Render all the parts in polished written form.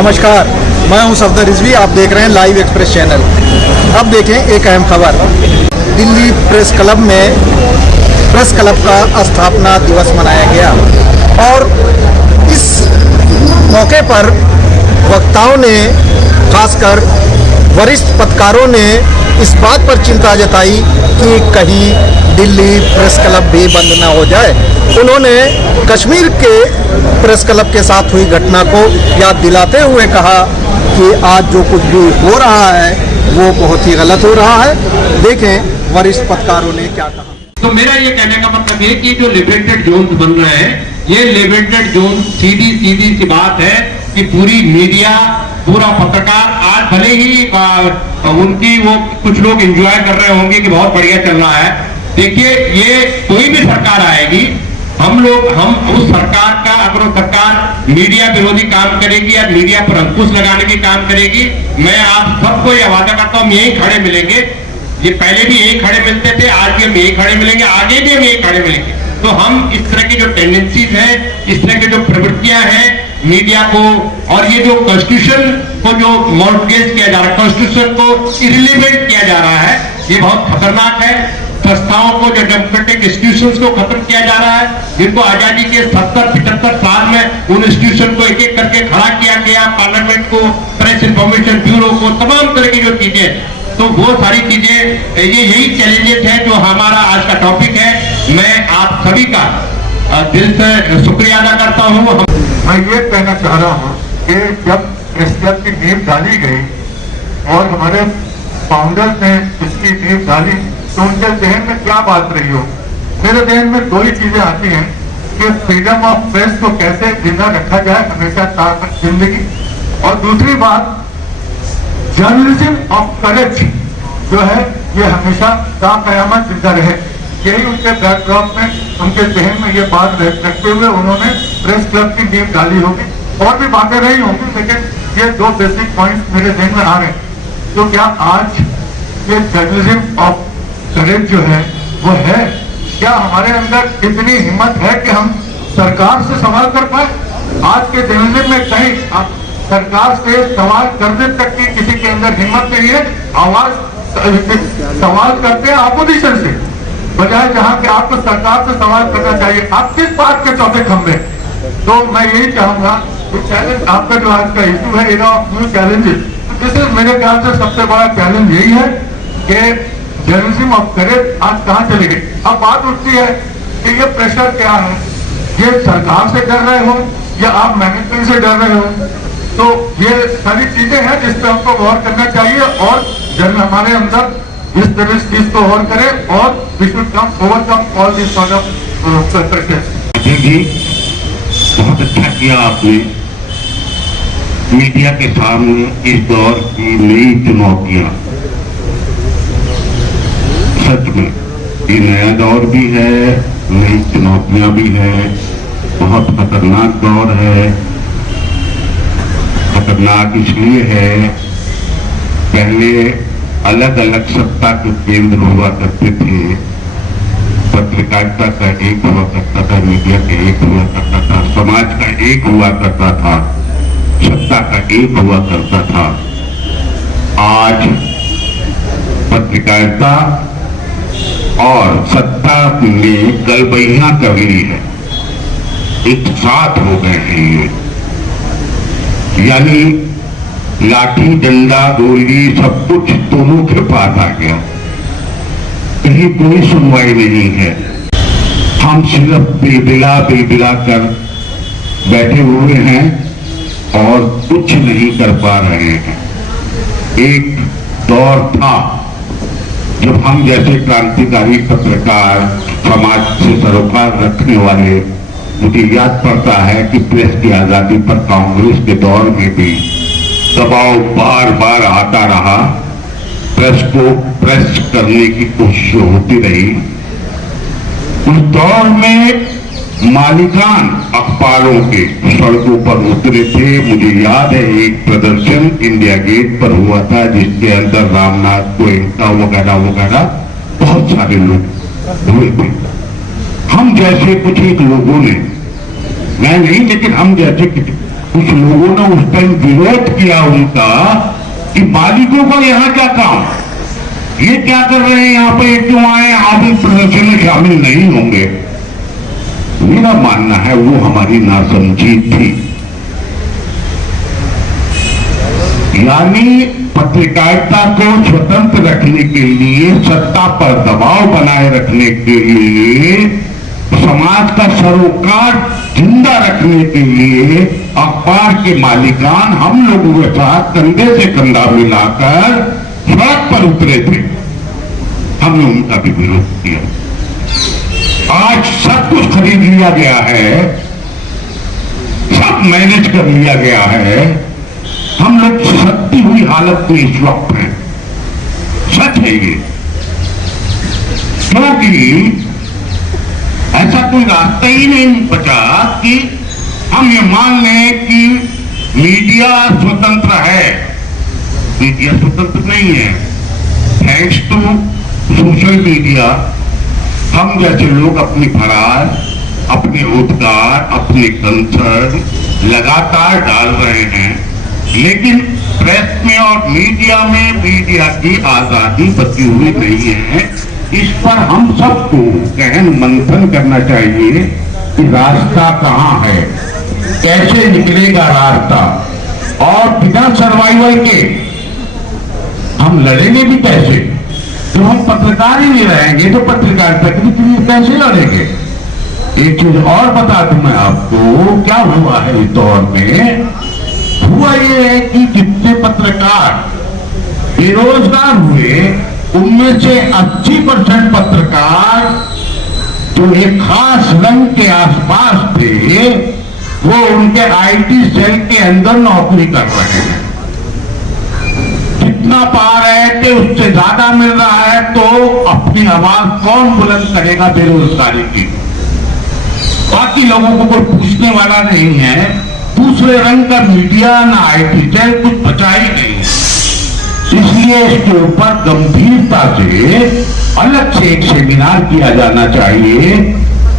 नमस्कार, मैं हूं सफदर रिजवी। आप देख रहे हैं लाइव एक्सप्रेस चैनल। अब देखें एक अहम खबर। दिल्ली प्रेस क्लब में प्रेस क्लब का स्थापना दिवस मनाया गया और इस मौके पर वक्ताओं ने, खासकर वरिष्ठ पत्रकारों ने इस बात पर चिंता जताई कि कहीं दिल्ली प्रेस क्लब भी बंद ना हो जाए। उन्होंने कश्मीर के प्रेस क्लब के साथ हुई घटना को याद दिलाते हुए कहा कि आज जो कुछ भी हो रहा है वो बहुत ही गलत हो रहा है। देखें वरिष्ठ पत्रकारों ने क्या कहा। तो मेरा ये कहने का मतलब है कि जो लिबरेटेड जोन बन रहे हैं, ये लिबरेटेड जोन सीधी सी बात है कि पूरी मीडिया, पूरा पत्रकार आज भले ही उनकी वो कुछ लोग एंजॉय कर रहे होंगे कि बहुत बढ़िया चल रहा है। देखिए, ये कोई भी सरकार आएगी, हम उस सरकार का, अगर वो सरकार मीडिया विरोधी काम करेगी या मीडिया पर अंकुश लगाने की काम करेगी, मैं आप सबको यह वादा करता हूं, हम यही खड़े मिलेंगे। ये पहले भी यही खड़े मिलते थे, आज भी हम यही खड़े मिलेंगे, आगे भी हम यही खड़े मिलेंगे। तो हम इस तरह की जो टेंडेंसीज हैं, इस तरह की जो प्रवृत्तियां हैं मीडिया को, और ये जो कॉन्स्टिट्यूशन को जो मॉर्गेज किया जा रहा है, कॉन्स्टिट्यूशन को इरिलीवेंट किया जा रहा है, ये बहुत खतरनाक है। संस्थाओं को, जो डेमोक्रेटिक इंस्टीट्यूशंस को खत्म किया जा रहा है, जिनको आजादी के 70-75 साल में उन इंस्टीट्यूशन को एक एक करके खड़ा किया गया, पार्लियामेंट को, प्रेस इंफॉर्मेशन ब्यूरो को, तमाम तरह की जो चीजें, तो वो सारी चीजें, ये यही चैलेंजेस हैं जो हमारा आज का टॉपिक है। मैं आप सभी का दिल से शुक्रिया अदा करता हूँ। मैं ये कहना चाह रहा हूँ कि जब प्रेस क्लब की नींव डाली गई और हमारे फाउंडर्स ने इसकी नींव डाली, तो उनके जहन में क्या बात रही हो। मेरे जहन में दो ही चीजें आती हैं कि फ्रीडम ऑफ प्रेस को कैसे जिंदा रखा जाए हमेशा जिंदगी, और दूसरी बात जर्नलिज्म ऑफ करेज जो है ये हमेशा क़यामत जिंदा रहे। यही उनके बैकड्रॉप में, उनके जहन में ये बात रखते हुए उन्होंने प्रेस क्लब की नींव डाली होगी। और भी बातें रही होंगी, लेकिन ये दो बेसिक पॉइंट्स मेरे जहन में आ रहे हैं। तो क्या आज ये जर्नलिज्म ऑफ करेज जो है वो है? क्या हमारे अंदर इतनी हिम्मत है कि हम सरकार से सवाल कर पाए? आज के जर्नलिज्म में कहीं आप सरकार से सवाल करने तक की किसी के अंदर हिम्मत नहीं है। आवाज सवाल करते हैं अपोजिशन से, बजाय जहां कि आपको सरकार से सवाल करना चाहिए। आप किस बात के चौथे खंभे? तो मैं यही चाहूंगा कि चैलेंज आपका जो आज का इशू है, एरा ऑफ न्यू चैलेंजेस, तो जिससे मेरे ख्याल से सबसे बड़ा चैलेंज यही है कि जर्नलिज्म ऑफ करेज आज कहां चली गई। अब बात उठती है कि ये प्रेशर क्या है, ये सरकार से डर रहे हो या आप मैनेजमेंट से डर रहे हो? तो ये सारी चीजें हैं जिस पर हमको गौर करना चाहिए, और जब हमारे अंदर इस तरह इस चीज को गौर करें और we should come overcome all this sort of pressure. जी, बहुत अच्छा किया आपने मीडिया के सामने इस दौर की नई चुनौतियां। सच में ये नया दौर भी है, नई चुनौतियां भी है, बहुत खतरनाक दौर है। खतरनाक इसलिए है, पहले अलग अलग सत्ता के केंद्र हुआ करते थे, पत्रकारिता का एक हुआ करता था, मीडिया का एक हुआ करता था, समाज का एक हुआ करता था, सत्ता का एक हुआ करता था। आज पत्रकारिता और सत्ता ने गलबैया कर ली है, एक साथ हो गए हैं ये, यानी लाठी डंडा गोली सब कुछ दोनों के पास आ गया। कहीं कोई सुनवाई नहीं है, हम सिर्फ बिलबिला कर बैठे हुए हैं और कुछ नहीं कर पा रहे हैं। एक दौर था जब हम जैसे क्रांतिकारी पत्रकार, समाज से सरोकार रखने वाले, मुझे याद पड़ता है कि प्रेस की आजादी पर कांग्रेस के दौर में भी दबाव बार बार आता रहा, प्रेस को प्रेस करने की कोशिश होती रही। उस दौर में मालिकान अखबारों के सड़कों पर उतरे थे। मुझे याद है एक प्रदर्शन इंडिया गेट पर हुआ था जिसके अंदर रामनाथ गोयनका वगैरह वगैरह बहुत सारे लोग हुए थे। हम जैसे कुछ एक लोगों ने, मैं नहीं लेकिन हम जैसे कुछ लोगों ने उस टाइम विरोध किया उनका कि मालिकों का यहाँ क्या काम, ये क्या कर रहे हैं यहाँ पे, क्यों आए, आप इस प्रदर्शन में शामिल नहीं होंगे। मेरा मानना है वो हमारी नासमझी थी। यानी पत्रकारिता को स्वतंत्र रखने के लिए, सत्ता पर दबाव बनाए रखने के लिए, समाज का सरोकार जिंदा रखने के लिए अखबार के मालिकान हम लोगों के साथ कंधे से कंधा मिलाकर सड़क पर उतरे थे। हमने उनका भी विरोध किया। आज सब कुछ खरीद लिया गया है, सब मैनेज कर लिया गया है। हम लोग सत्ती हुई हालत में इस वक्त हैं। सच है ये, क्योंकि ऐसा कोई रास्ता ही नहीं बचा कि हम ये मान लें कि मीडिया स्वतंत्र है। मीडिया स्वतंत्र नहीं है। थैंक्स टू सोशल मीडिया हम जैसे लोग अपनी फराज, अपने उद्गार, अपने कंसर्न लगातार डाल रहे हैं, लेकिन प्रेस में और मीडिया में मीडिया की आजादी बची हुई नहीं है। इस पर हम सबको गहन मंथन करना चाहिए कि रास्ता कहां है, कैसे निकलेगा रास्ता, और बिना सर्वाइवल के हम लड़ेंगे भी कैसे। तो हम पत्रकार ही नहीं रहेंगे तो पत्रकारिता के लिए कैसे लड़ेंगे। एक चीज और बता दूं मैं आपको, क्या हुआ है इस दौर में। हुआ ये है कि जितने पत्रकार बेरोजगार हुए, उनमें से 80% पत्रकार जो एक खास रंग के आसपास थे, वो उनके आईटी सेल के अंदर नौकरी कर रहे हैं। जितना पा रहे थे उससे ज्यादा मिल रहा है, तो अपनी आवाज कौन बुलंद करेगा बेरोजगारी की। बाकी लोगों को कोई पूछने वाला नहीं है। दूसरे रंग का मीडिया ना आईटी सेल कुछ बचा ही नहीं है। इसलिए इसके ऊपर गंभीरता से अलग से एक सेमिनार किया जाना चाहिए।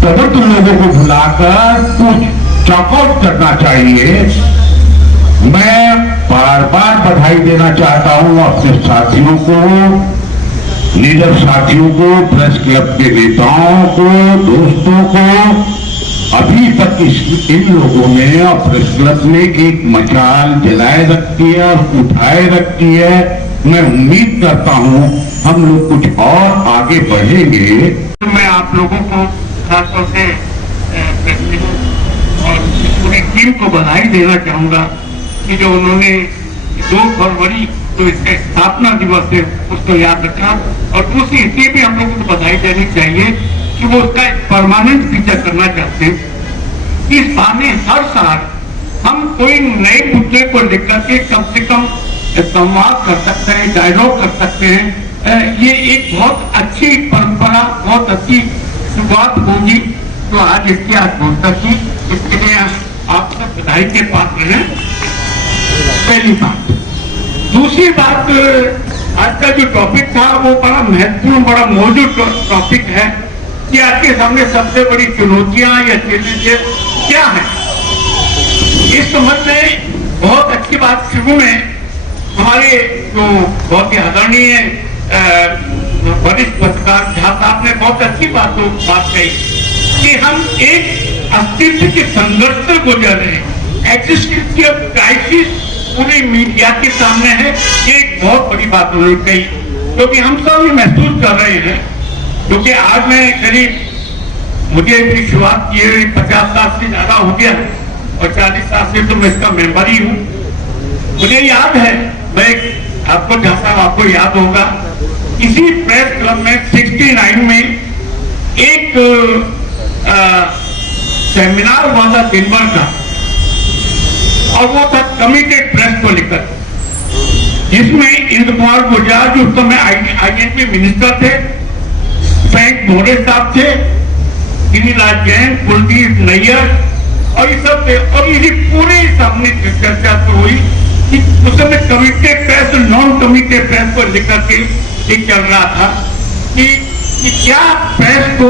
प्रबुद्ध लोगों को बुलाकर कुछ चॉकआउट करना चाहिए। मैं बार बार बधाई देना चाहता हूं अपने साथियों को, लीडर साथियों को, प्रेस क्लब के नेताओं को, दोस्तों को। अभी तक इन लोगों ने और प्रेस क्लब ने एक मशाल जलाए रखी है और उठाए रखी है। मैं उम्मीद करता हूं हम लोग कुछ और आगे बढ़ेंगे। मैं आप लोगों को खासतौर से और पूरी टीम को बधाई देना चाहूंगा कि जो उन्होंने 2 फरवरी जो इसका स्थापना दिवस है उसको याद रखा, और दूसरी इसलिए भी हम लोगों को बधाई देनी चाहिए कि वो उसका परमानेंट फीचर करना चाहते हैं। इस बहाने हर साल हम कोई नए मुद्दे को लेकर के कम से कम संवाद कर सकते हैं, डायलॉग कर सकते हैं। ये एक बहुत अच्छी परंपरा, बहुत अच्छी शुरुआत होगी जो आज इसकी आज हो सकी। इसके लिए आप सब बधाई के पात्र हैं। पहली बात। दूसरी बात, आज का जो टॉपिक था वो बड़ा महत्वपूर्ण, बड़ा मौजूद टॉपिक है कि आपके सामने सबसे बड़ी चुनौतियां या चैलेंजेस क्या है। इस संबंध में बहुत अच्छी बात शुरू में हमारे जो बहुत ही आदरणीय वरिष्ठ पत्रकार झा साहब ने बहुत अच्छी बात कही कि हम एक अस्तित्व के संघर्ष से गुजर रहे हैं। एक्जिस्टेंशियल क्राइसिस पूरे मीडिया के सामने है। ये एक बहुत बड़ी बात उन्होंने कही, क्योंकि हम सब ये महसूस कर रहे हैं। क्योंकि आज मैं करीब, मुझे अपनी शुरुआत किए हुए 50 साल से ज्यादा हो गया और 40 साल से तो मैं इसका मेंबर ही हूँ। मुझे याद है, मैं आपको जैसा आपको याद होगा, इसी प्रेस क्लब में 69 में एक सेमिनार हुआ था दिन भर का, और वो था कमिटेड प्रेस को लेकर, जिसमें इंद्र कुमार गुर्जर जो उस समय INP मिनिस्टर थे, बैंक भोरे साहब थे, गिरिराज जैन, कुलदीप नैयर और ये सब थे। और ये पूरे सामने चर्चा तो हुई कि उस समय कमिटेड प्रेस और नॉन कमिटेड प्रेस को लेकर के एक चल रहा था कि क्या प्रेस को,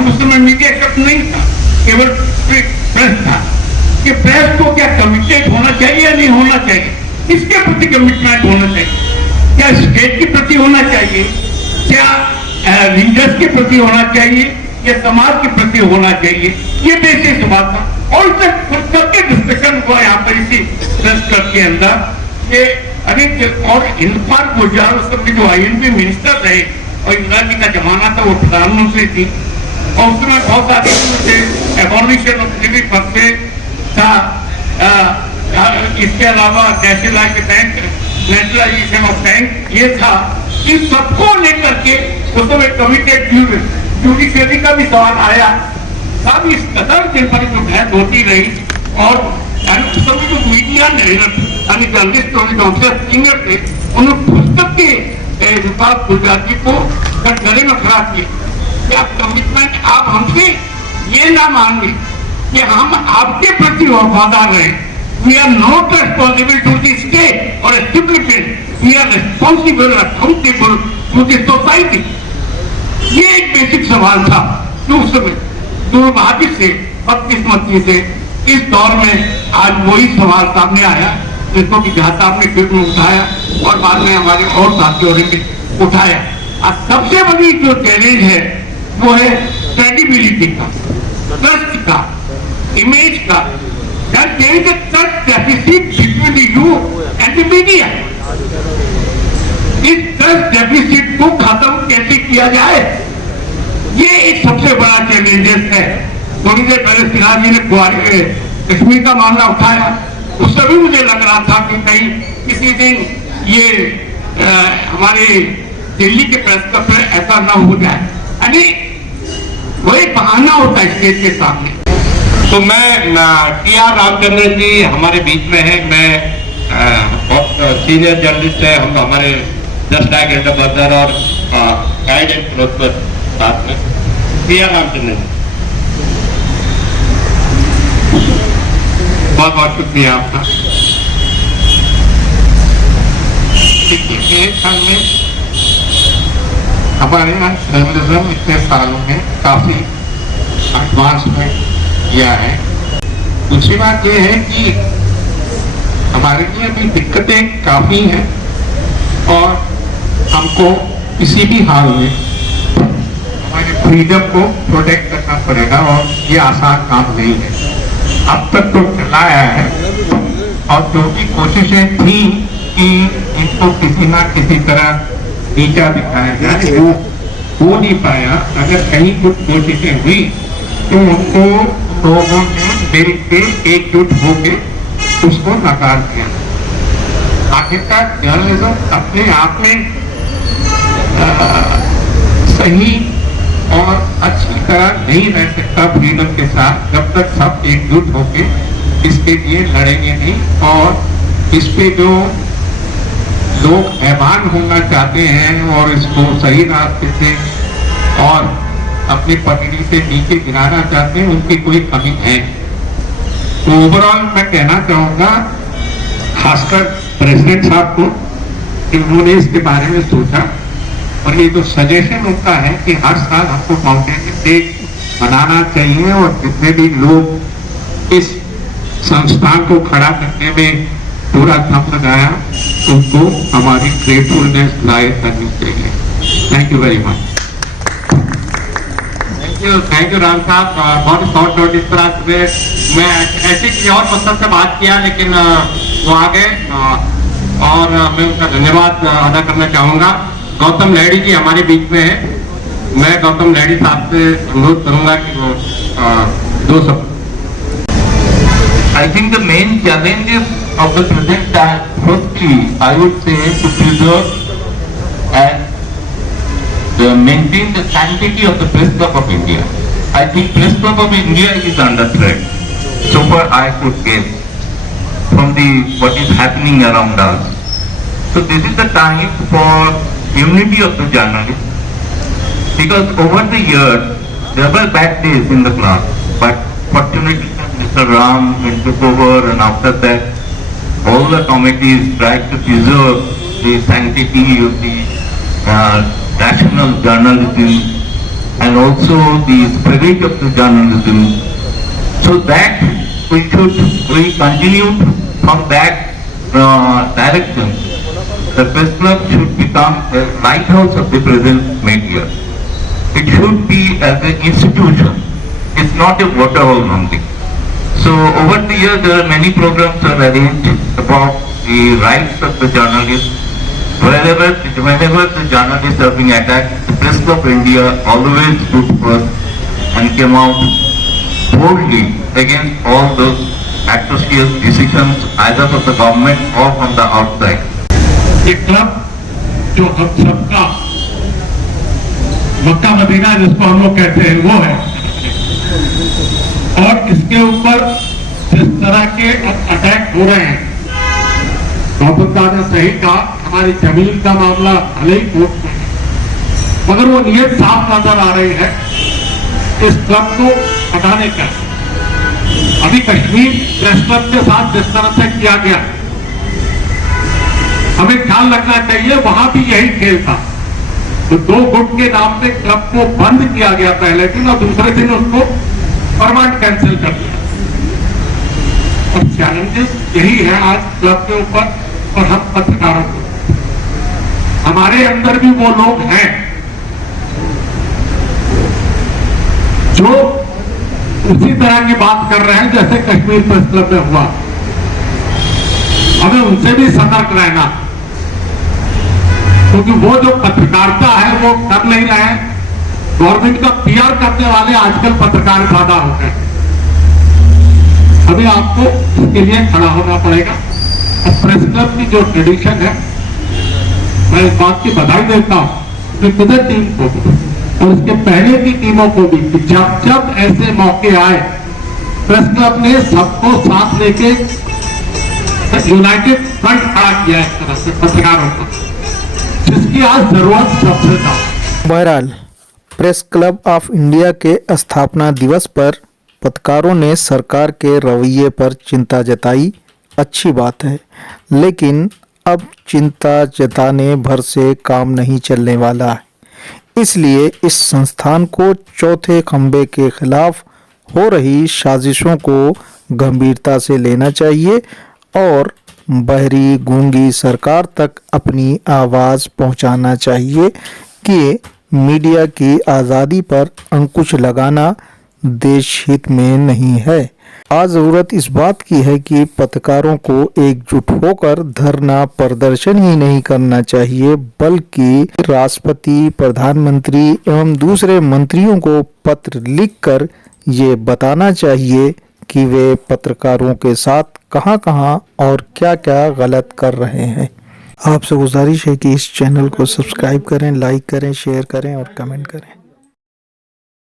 उस समय मीडिया शब्द नहीं था, केवल प्रेस था, कि प्रेस को क्या कमिटेड होना चाहिए या नहीं होना चाहिए, किसके प्रति कमिटमेंट होना चाहिए, क्या स्टेट के प्रति होना चाहिए, क्या लीडर्स के प्रति होना चाहिए या समाज के प्रति होना चाहिए, ये बेसिक बात था। और सबके डिस्कशन हुआ यहाँ पर इसी प्रेस क्लब के अंदर ये अनेक और इनफार गुजराल उस समय जो INP मिनिस्टर रहे और इंदिरा जी का जमाना था, वो प्रधानमंत्री थी और उसमें बहुत सारे थे, एबॉलिशन ऑफ लिविंग फर्स्ट था, इसके अलावा नेशनलाइजेशन ऑफ बैंक ये था। इन सबको लेकर के उस समय कमिटेड जुडिशरी का भी सवाल आया। सब इस कदर के पर जो बहस होती रही और उस समय जो मीडिया ने जर्नलिस्ट सीनियर थे उन्होंने पुस्तक के विभाग गुजराती को कटघरे में खड़ा किया कि आप कमिटमेंट आप हमसे ये ना मांगे कि हम आपके प्रति वफादार रहे। We are not responsible to the state और establishment, we are responsible accountable to the society. ये एक बेसिक सवाल था जो उस समय दुर्भाग्य से बदकिस्मती से इस दौर में आज वही सवाल सामने आया जिसको कि जहां साहब ने फिर में उठाया और बाद में हमारे और साथियों ने भी उठाया। आज सबसे बड़ी जो चैलेंज है वो है क्रेडिबिलिटी का, ट्रस्ट का, इमेज का। there is a trust deficit between you and the media. इस ट्रस्ट डेफिसिट को खत्म कैसे किया जाए, ये एक सबसे बड़ा चैलेंजेस है। थोड़ी देर पहले सिन्हा जी ने कश्मीर का मामला उठाया, उस समय मुझे लग रहा था कि कहीं किसी दिन ये हमारे दिल्ली के प्रेस क्लब में ऐसा न हो जाए, यानी वही बहाना होता है स्टेज के सामने। तो मैं TR रामचंद्रन जी हमारे बीच में है, मैं बहुत सीनियर जर्नलिस्ट है, हम हमारे 10 लाख एंटर और गाइड एंड फिलोसफर साथ में। TR रामचंद्रन जी, बहुत बहुत शुक्रिया आपका। मेरे ख्याल में हमारे यहाँ जर्नलिज्म इतने सालों में काफी एडवांसमेंट किया है। दूसरी बात यह है कि हमारे लिए अभी दिक्कतें काफी हैं और हमको किसी भी हाल में हमारे फ्रीडम को प्रोटेक्ट करना पड़ेगा और ये आसान काम नहीं है। अब तक तो चलाया है और जो भी कोशिशें थी कि इनको किसी ना किसी तरह नीचा दिखाया जाए वो हो नहीं पाया। अगर कहीं कुछ कोशिशें हुई तो उनको लोगों ने मिल के एकजुट होके उसको नकार दिया। आखिरकार जर्नलिज्म अपने आप में सही और अच्छी तरह नहीं रह सकता फ्रीडम के साथ जब तक सब एकजुट होके इसके लिए लड़ेंगे नहीं। और इस पे जो लोग हैवान होना चाहते हैं और इसको सही रास्ते से और अपनी पगड़ी से नीचे गिराना चाहते हैं, उनकी कोई कमी है। तो ओवरऑल मैं कहना चाहूंगा खासकर प्रेसिडेंट साहब को कि उन्होंने इसके बारे में सोचा और ये जो सजेशन होता है कि हर साल हमको फाउंडेशन डे मनाना चाहिए और जितने भी लोग इस संस्थान को खड़ा करने में पूरा थम लगाया उनको हमारी ग्रेटफुलनेस जाहिर करनी चाहिए। Thank you very much. Thank you Ram साहब, बहुत शॉर्ट नोटिस पर आज मैं ऐसे किसी और मकसद से बात किया लेकिन वो आ गए और मैं उनका धन्यवाद अदा करना चाहूंगा। गौतम लहड़ी जी हमारे बीच में है, मैं गौतम लहड़ी साहब से अनुरोध करूंगा कि वो 2 शब्द। I think the main challenges of the present time, firstly, I would say to preserve and maintain the sanctity of the Press Club of India. I think Press Club of India is under threat. So far I could guess from what is happening around us. So this is the time for unity of the journalists, because over the years there were bad days in the club, but fortunately Mr. Ram took over, and after that all the committees tried to preserve the sanctity of the national journalism and also the spirit of the journalism, so that we continue from that direction. The press club should become a lighthouse of the present media. It should be as an institution. It's not a waterhole only. So over the years there are many programs are arranged about the rights of the journalists. Whenever the journalists are being attacked, the Press Club India always stood first and came out boldly against all those atrocious decisions either from the government or from the outside. ये club जो हम सबका Mecca Medina जिसको हम लोग कहते हैं वो है, और इसके ऊपर जिस तरह के अटैक हो रहे हैं, गौतम ने सही कहा, हमारी जमीन का मामला भले ही कोर्ट में है, मगर वो नियत साफ नजर आ रही है इस क्लब को हटाने का। अभी कश्मीर प्रेस क्लब के साथ जिस तरह से किया गया, हमें ख्याल रखना चाहिए वहां भी यही खेल था। तो 2 गुट के नाम पे क्लब को बंद किया गया पहले दिन, और दूसरे दिन उसको परमानेंट कैंसिल कर दिया। और चैलेंजेस यही है आज क्लब के ऊपर और हम पत्रकारों को। हमारे अंदर भी वो लोग हैं जो उसी तरह की बात कर रहे हैं जैसे कश्मीर प्रेस क्लब में हुआ। हमें उनसे भी सतर्क रहना, क्योंकि वो जो पत्रकारिता है वो कर नहीं रहे हैं। गवर्नमेंट का पीआर करने वाले आजकल पत्रकार ज्यादा हो गए। अभी आपको इसके लिए खड़ा होना पड़ेगा। और प्रेस क्लब की जो ट्रेडिशन है, मैं इस बात की बधाई देता हूं क्रिकेट टीम को और इसके पहले की टीमों को भी, कि जब जब ऐसे मौके आए प्रेस क्लब ने सबको साथ लेके यूनाइटेड फ्रंट खड़ा किया एक तरह से पत्रकारों को, जिसकी आज जरूरत सबसे ज्यादा। बहरहाल प्रेस क्लब ऑफ इंडिया के स्थापना दिवस पर पत्रकारों ने सरकार के रवैये पर चिंता जताई, अच्छी बात है, लेकिन अब चिंता जताने भर से काम नहीं चलने वाला है। इसलिए इस संस्थान को चौथे खंबे के खिलाफ हो रही साजिशों को गंभीरता से लेना चाहिए और बहरी गूंगी सरकार तक अपनी आवाज़ पहुंचाना चाहिए कि मीडिया की आज़ादी पर अंकुश लगाना देश हित में नहीं है। आज ज़रूरत इस बात की है कि पत्रकारों को एकजुट होकर धरना प्रदर्शन ही नहीं करना चाहिए, बल्कि राष्ट्रपति, प्रधानमंत्री एवं दूसरे मंत्रियों को पत्र लिखकर ये बताना चाहिए कि वे पत्रकारों के साथ कहां-कहां और क्या-क्या गलत कर रहे हैं। आपसे गुजारिश है कि इस चैनल को सब्सक्राइब करें, लाइक करें, शेयर करें और कमेंट करें।